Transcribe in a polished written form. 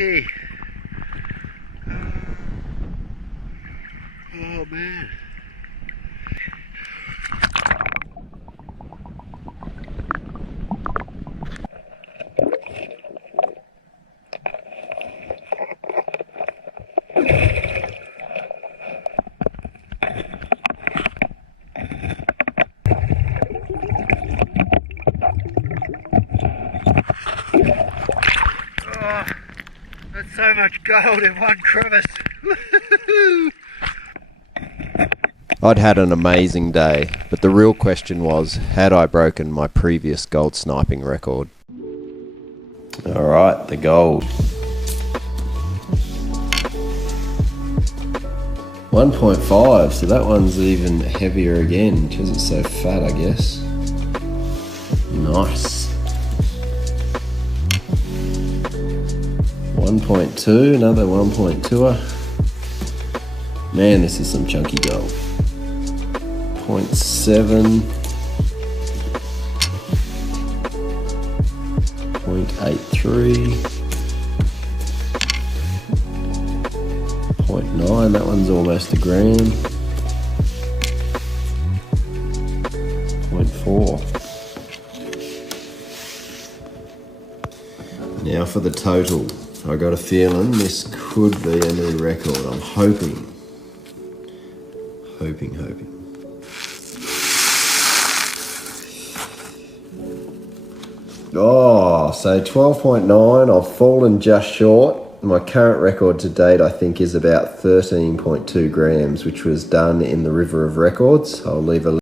doggy. Oh man. Oh, that's so much gold in one crevice. I'd had an amazing day, but the real question was, had I broken my previous gold sniping record? Alright, the gold. 1.5, so that one's even heavier again, because it's so fat, I guess. Nice. 1.2, another 1.2er. Man, this is some chunky gold. 0.7, 0.83, 0.9, that one's almost a gram. 0.4. Now for the total. I got a feeling this could be a new record. I'm hoping. Oh, so 12.9, I've fallen just short. My current record to date, I think, is about 13.2 grams, which was done in the River of Records. I'll leave a